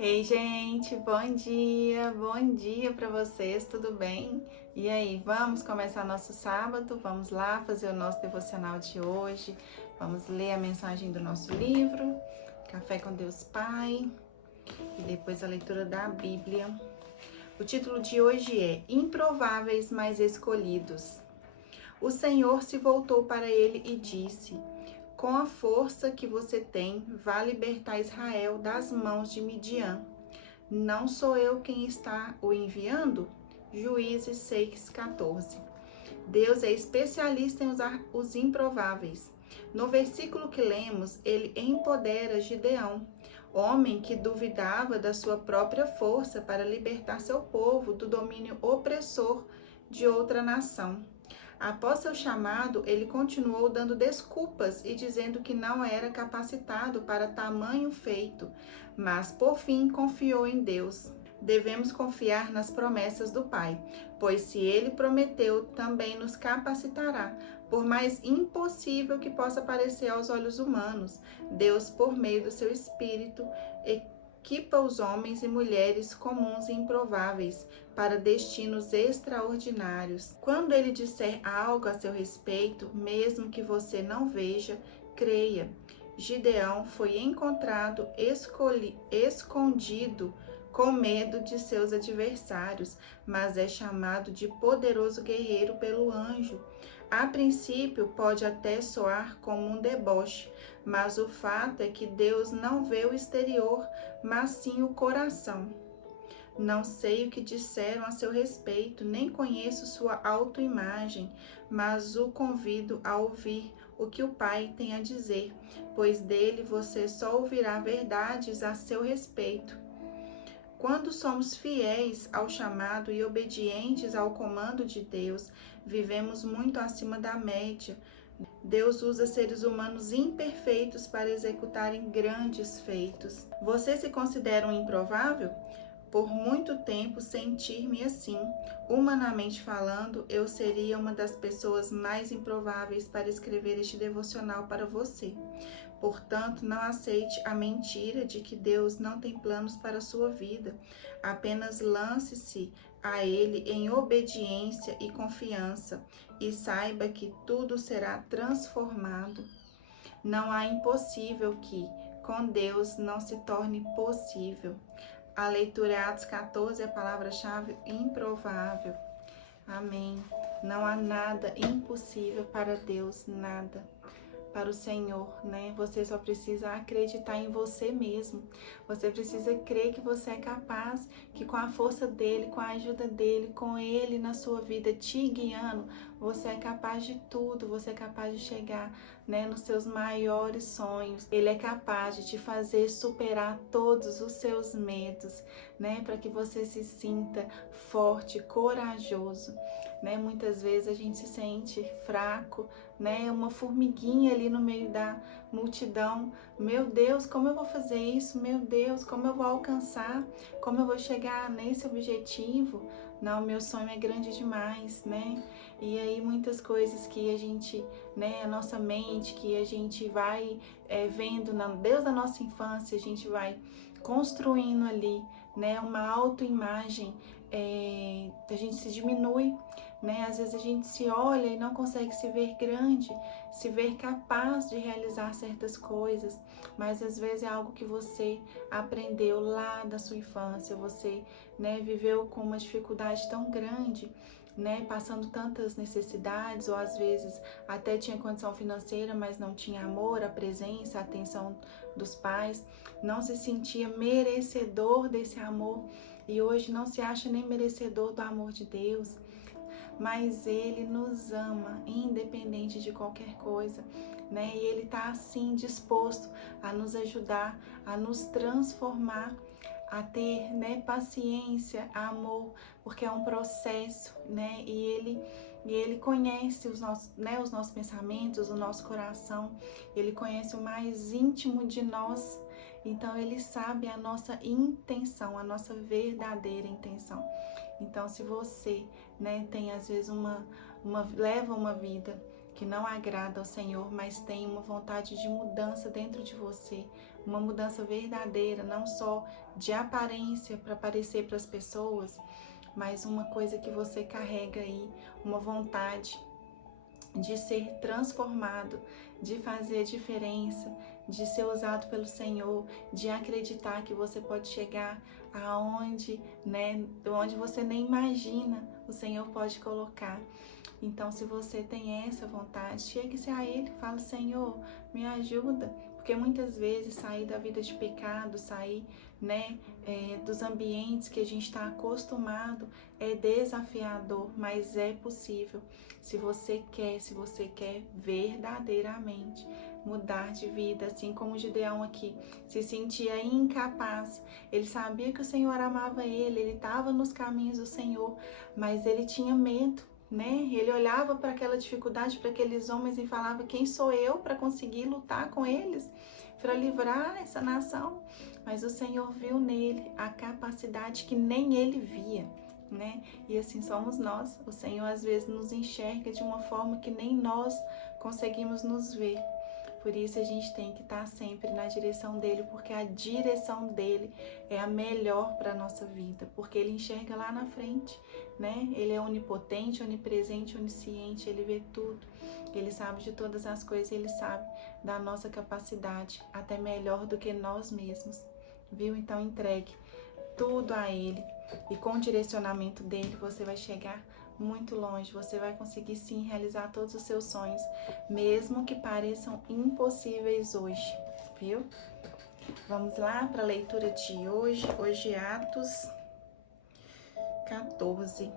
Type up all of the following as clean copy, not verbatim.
Ei, gente, bom dia para vocês, tudo bem? E aí, vamos começar nosso sábado? Vamos lá fazer o nosso devocional de hoje. Vamos ler a mensagem do nosso livro, Café com Deus Pai, e depois a leitura da Bíblia. O título de hoje é Improváveis, mas Escolhidos. O Senhor se voltou para ele e disse: Com a força que você tem, vá libertar Israel das mãos de Midian. Não sou eu quem está o enviando? Juízes 6:14. Deus é especialista em usar os improváveis. No versículo que lemos, ele empodera Gideão, homem que duvidava da sua própria força para libertar seu povo do domínio opressor de outra nação. Após seu chamado, ele continuou dando desculpas e dizendo que não era capacitado para tamanho feito, mas por fim confiou em Deus. Devemos confiar nas promessas do Pai, pois se ele prometeu, também nos capacitará. Por mais impossível que possa parecer aos olhos humanos, Deus, por meio do seu Espírito, equipa os homens e mulheres comuns e improváveis para destinos extraordinários. Quando ele disser algo a seu respeito, mesmo que você não veja, creia. Gideão foi encontrado escondido com medo de seus adversários, mas é chamado de poderoso guerreiro pelo anjo. A princípio, pode até soar como um deboche, mas o fato é que Deus não vê o exterior, mas sim o coração. Não sei o que disseram a seu respeito, nem conheço sua autoimagem, mas o convido a ouvir o que o Pai tem a dizer, pois dele você só ouvirá verdades a seu respeito. Quando somos fiéis ao chamado e obedientes ao comando de Deus, vivemos muito acima da média. Deus usa seres humanos imperfeitos para executarem grandes feitos. Você se considera um improvável? Por muito tempo senti-me assim. Humanamente falando, eu seria uma das pessoas mais improváveis para escrever este devocional para você. Portanto, não aceite a mentira de que Deus não tem planos para a sua vida. Apenas lance-se a Ele em obediência e confiança e saiba que tudo será transformado. Não há impossível que, com Deus, não se torne possível. A leitura é Atos 14, a palavra-chave improvável. Amém. Não há nada impossível para Deus, nada. Para o Senhor, né? Você só precisa acreditar em você mesmo. Você precisa crer que você é capaz, que com a força dele, com a ajuda dele, com ele na sua vida te guiando, você é capaz de tudo, você é capaz de chegar, né, nos seus maiores sonhos. Ele é capaz de te fazer superar todos os seus medos, né, para que você se sinta forte, corajoso, né? Muitas vezes a gente se sente fraco, né? Uma formiguinha ali no meio da multidão. Meu Deus, como eu vou fazer isso? Meu Deus, como eu vou alcançar? Como eu vou chegar nesse objetivo? Não, meu sonho é grande demais, né? E aí muitas coisas que a gente, né, a nossa mente, que a gente vai vendo desde a nossa infância, a gente vai construindo ali, né, uma autoimagem, a gente se diminui, né? Às vezes a gente se olha e não consegue se ver grande, se ver capaz de realizar certas coisas, mas às vezes é algo que você aprendeu lá da sua infância, você, né, viveu com uma dificuldade tão grande, né, passando tantas necessidades, ou às vezes até tinha condição financeira, mas não tinha amor, a presença, a atenção dos pais, não se sentia merecedor desse amor e hoje não se acha nem merecedor do amor de Deus. Mas Ele nos ama, independente de qualquer coisa, né? E Ele está assim disposto a nos ajudar, a nos transformar, a ter, né, paciência, amor, porque é um processo, né? E ele conhece os nossos pensamentos, o nosso coração. Ele conhece o mais íntimo de nós. Então ele sabe a nossa intenção, a nossa verdadeira intenção. Então, se você, né, tem às vezes leva uma vida que não agrada ao Senhor, mas tem uma vontade de mudança dentro de você, uma mudança verdadeira, não só de aparência para aparecer para as pessoas, mas uma coisa que você carrega aí, uma vontade de ser transformado, de fazer diferença, de ser usado pelo Senhor, de acreditar que você pode chegar aonde, né, onde você nem imagina, o Senhor pode colocar. Então, se você tem essa vontade, chegue-se a Ele, fala: Senhor, me ajuda, porque muitas vezes sair da vida de pecado, sair, né, dos ambientes que a gente está acostumado é desafiador, mas é possível. Se você quer verdadeiramente mudar de vida, assim como o Gideão aqui se sentia incapaz. Ele sabia que o Senhor amava ele estava nos caminhos do Senhor, mas ele tinha medo, né? Ele olhava para aquela dificuldade, para aqueles homens e falava: quem sou eu para conseguir lutar com eles, para livrar essa nação? Mas o Senhor viu nele a capacidade que nem ele via, né? E assim somos nós. O Senhor às vezes nos enxerga de uma forma que nem nós conseguimos nos ver. Por isso a gente tem que estar sempre na direção dele, porque a direção dele é a melhor para a nossa vida, porque ele enxerga lá na frente, né? Ele é onipotente, onipresente, onisciente, ele vê tudo, ele sabe de todas as coisas, ele sabe da nossa capacidade, até melhor do que nós mesmos, viu? Então entregue tudo a ele e com o direcionamento dele você vai chegar muito longe, você vai conseguir sim realizar todos os seus sonhos, mesmo que pareçam impossíveis hoje, viu? Vamos lá para a leitura de hoje. Hoje é Atos 14.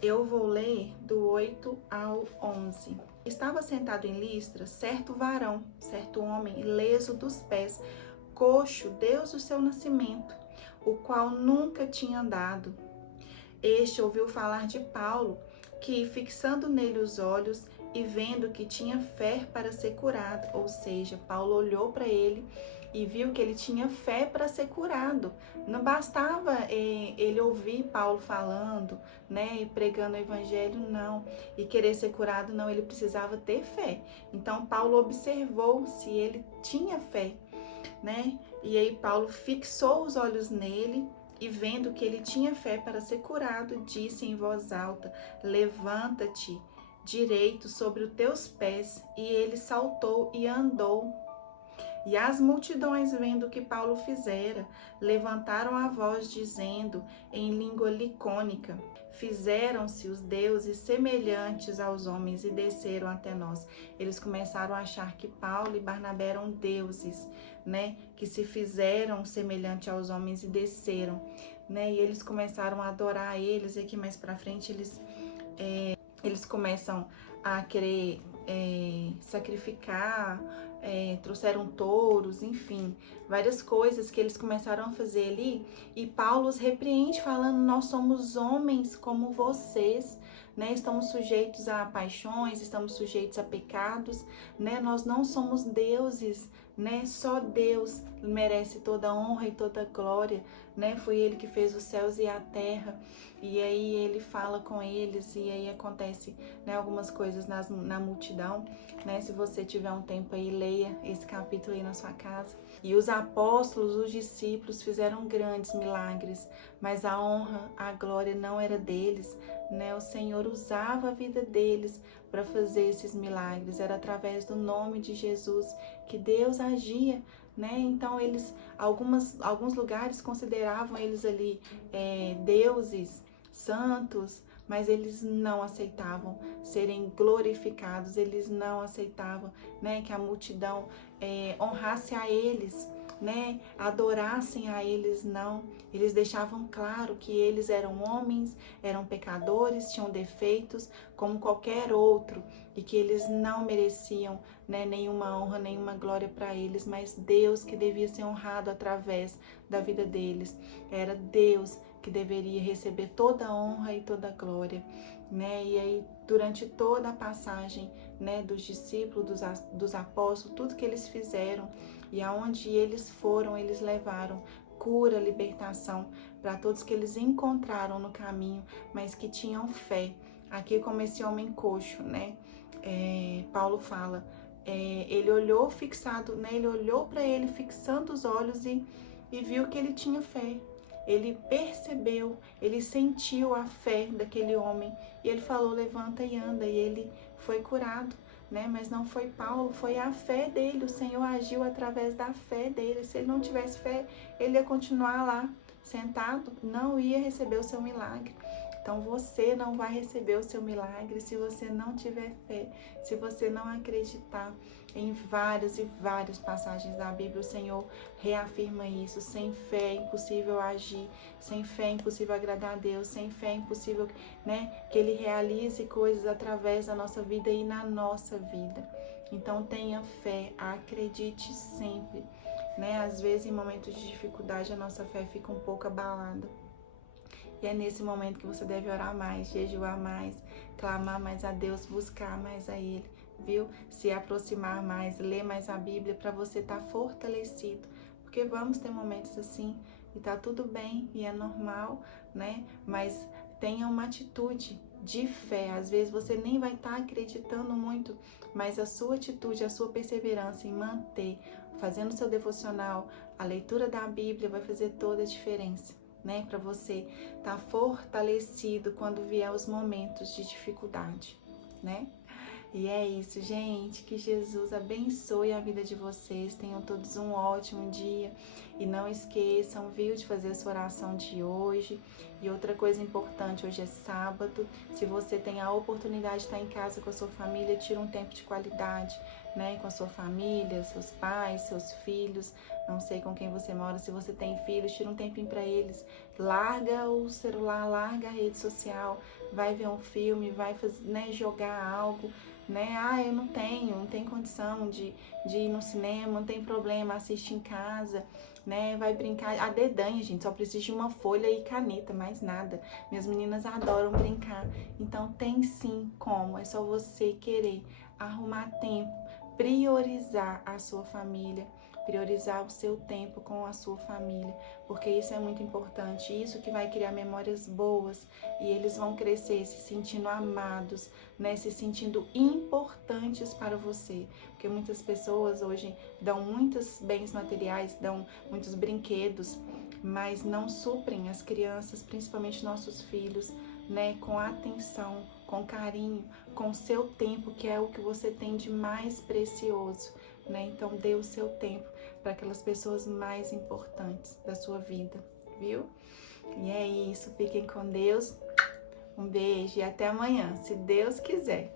Eu vou ler do 8 ao 11. Estava sentado em Listra certo varão, certo homem, ileso dos pés, coxo desde o seu nascimento, o qual nunca tinha andado. Este ouviu falar de Paulo, que, fixando nele os olhos e vendo que tinha fé para ser curado, ou seja, Paulo olhou para ele e viu que ele tinha fé para ser curado. Não bastava ele ouvir Paulo falando, né, e pregando o evangelho, não, e querer ser curado, não, ele precisava ter fé. Então Paulo observou se ele tinha fé, né, e aí Paulo fixou os olhos nele, e vendo que ele tinha fé para ser curado, disse em voz alta: levanta-te direito sobre os teus pés. E ele saltou e andou. E as multidões, vendo o que Paulo fizera, levantaram a voz, dizendo em língua licônica: fizeram-se os deuses semelhantes aos homens e desceram até nós. Eles começaram a achar que Paulo e Barnabé eram deuses, né? Que se fizeram semelhante aos homens e desceram, né? E eles começaram a adorar eles. E aqui mais pra frente eles começam a querer sacrificar, trouxeram touros, enfim, várias coisas que eles começaram a fazer ali, e Paulo os repreende falando: nós somos homens como vocês, né? Estamos sujeitos a paixões, estamos sujeitos a pecados, né? Nós não somos deuses, né? Só Deus merece toda a honra e toda a glória, né? Foi ele que fez os céus e a terra. E aí ele fala com eles, e aí acontece, né, algumas coisas na multidão, né? Se você tiver um tempo aí, leia esse capítulo aí na sua casa. E os apóstolos, os discípulos fizeram grandes milagres, mas a honra, a glória não era deles, né? O Senhor usava a vida deles para fazer esses milagres. Era através do nome de Jesus que Deus agia, né? Então eles, alguns lugares consideravam eles ali deuses, santos, mas eles não aceitavam serem glorificados, eles não aceitavam, né, que a multidão honrasse a eles, né, adorassem a eles, não. Eles deixavam claro que eles eram homens, eram pecadores, tinham defeitos como qualquer outro, e que eles não mereciam, né, nenhuma honra, nenhuma glória para eles, mas Deus que devia ser honrado através da vida deles. Era Deus que deveria receber toda a honra e toda a glória, né? E aí, durante toda a passagem, né, dos discípulos, dos apóstolos, tudo que eles fizeram e aonde eles foram, eles levaram cura, libertação para todos que eles encontraram no caminho, mas que tinham fé. Aqui, como esse homem coxo, né? Paulo fala: ele olhou fixado, né? Ele olhou para ele fixando os olhos e viu que ele tinha fé. Ele percebeu, ele sentiu a fé daquele homem e ele falou: levanta e anda, e ele foi curado, né? Mas não foi Paulo, foi a fé dele. O Senhor agiu através da fé dele. Se ele não tivesse fé, ele ia continuar lá sentado, não ia receber o seu milagre. Então você não vai receber o seu milagre se você não tiver fé, se você não acreditar. Em várias e várias passagens da Bíblia, o Senhor reafirma isso. Sem fé é impossível agir, sem fé é impossível agradar a Deus, sem fé é impossível, né, que Ele realize coisas através da nossa vida e na nossa vida. Então tenha fé, acredite sempre, né? Às vezes em momentos de dificuldade a nossa fé fica um pouco abalada. E é nesse momento que você deve orar mais, jejuar mais, clamar mais a Deus, buscar mais a Ele, viu? Se aproximar mais, ler mais a Bíblia para você estar fortalecido. Porque vamos ter momentos assim e tá tudo bem e é normal, né? Mas tenha uma atitude de fé. Às vezes você nem vai estar acreditando muito, mas a sua atitude, a sua perseverança em manter, fazendo o seu devocional, a leitura da Bíblia vai fazer toda a diferença, né, para você estar fortalecido quando vier os momentos de dificuldade, né? E é isso, gente, que Jesus abençoe a vida de vocês, tenham todos um ótimo dia e não esqueçam, viu, de fazer a sua oração de hoje. E outra coisa importante, hoje é sábado, se você tem a oportunidade de estar em casa com a sua família, tira um tempo de qualidade, né, com a sua família, seus pais, seus filhos, não sei com quem você mora, se você tem filhos, tira um tempinho para eles, larga o celular, larga a rede social, vai ver um filme, vai fazer, né, jogar algo, né? Ah, eu não tenho condição de ir no cinema, não tem problema, assiste em casa, né? Vai brincar. A dedanha, gente, só precisa de uma folha e caneta, mais nada. Minhas meninas adoram brincar. Então tem sim como, é só você querer arrumar tempo, priorizar a sua família, priorizar o seu tempo com a sua família, porque isso é muito importante, isso que vai criar memórias boas e eles vão crescer se sentindo amados, né, se sentindo importantes para você, porque muitas pessoas hoje dão muitos bens materiais, dão muitos brinquedos, mas não suprem as crianças, principalmente nossos filhos, né, com atenção, com carinho, com o seu tempo, que é o que você tem de mais precioso, né? Então dê o seu tempo para aquelas pessoas mais importantes da sua vida, viu? E é isso, fiquem com Deus, um beijo e até amanhã, se Deus quiser.